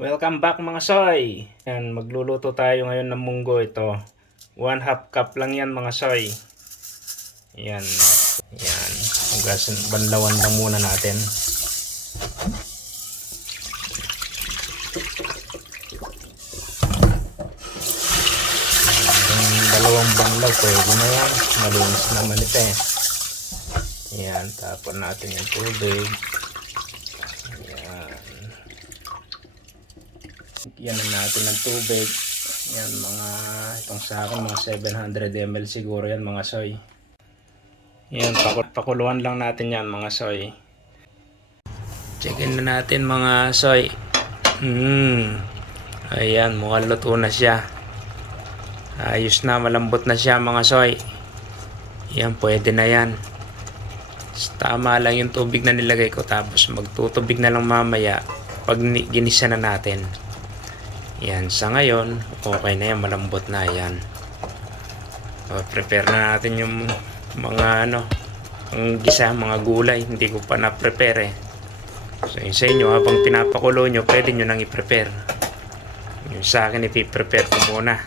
Welcome back mga soy! Yan, magluluto tayo ngayon ng munggo ito. 1/2 cup lang yan mga soy. Yan. Yan. Banlawan lang muna natin. Dalawang banlaw pwede na yan. Malinis naman ito eh. Yan. Tapon natin yung tubig. Yan na natin ng tubig. Yan itong sa akin mga 700 ml siguro yan mga soy. Yan, pakuluan lang natin yan mga soy. Checkin na natin mga soy. Ayan, mukhang luto na siya. Ayos na, malambot na siya mga soy. Yan, pwede na yan. Tama lang yung tubig na nilagay ko, tapos magtutubig na lang mamaya pag ginisa na natin. Yan, sa ngayon okay na yan, malambot na yan. Prepare na natin yung mga ang gisa, mga gulay. Hindi ko pa na-prepare eh. So yun sa inyo, habang pinapakulo nyo, pwede nyo nang i-prepare. Yung sa akin, i-prepare ko muna.